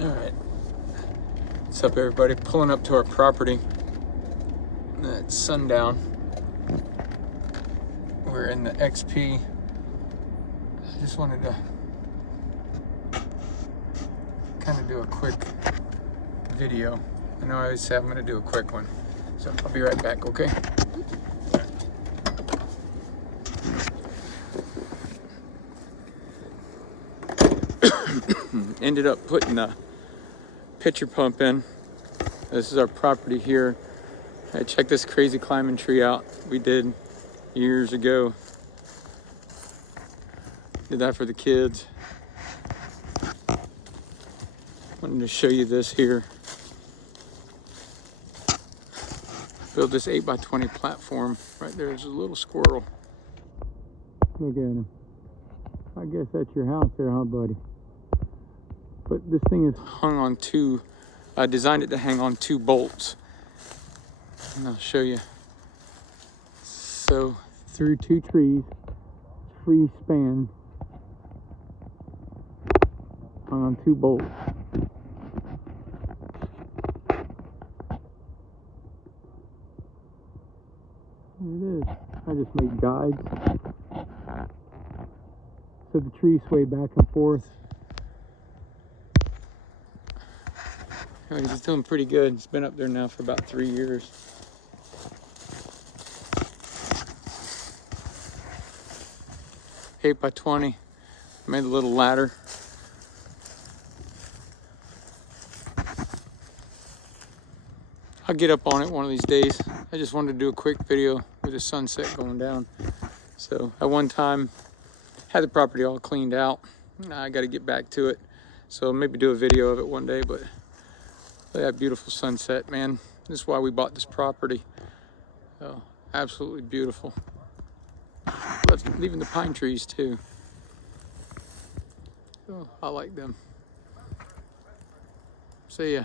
All right, what's up everybody? Pulling up to our property. It's sundown. We're in the XP. I just wanted to kind of do a quick video. I know I always say I'm going to do a quick one, so I'll be right back, okay? Ended up putting a pitcher pump in. This is our property here. I checked this crazy climbing tree out we did years ago. Did that for the kids. Wanted to show you this here. Built this 8x20 platform. Right there's a little squirrel. Look at him. I guess that's your house there, huh, buddy? But this thing is hung on two, I designed it to hang on 2 bolts. And I'll show you. So through 2 trees, free span, hung on 2 bolts. There it is. I just made guides. So the trees sway back and forth. Anyways, it's doing pretty good. It's been up there now for about 3 years. 8x20. Made a little ladder. I'll get up on it one of these days. I just wanted to do a quick video with the sunset going down. So at one time, had the property all cleaned out. Now I got to get back to it. So maybe do a video of it one day, but look at that beautiful sunset, man. This is why we bought this property. Oh, absolutely beautiful. Leaving the pine trees too. Oh, I like them. See ya.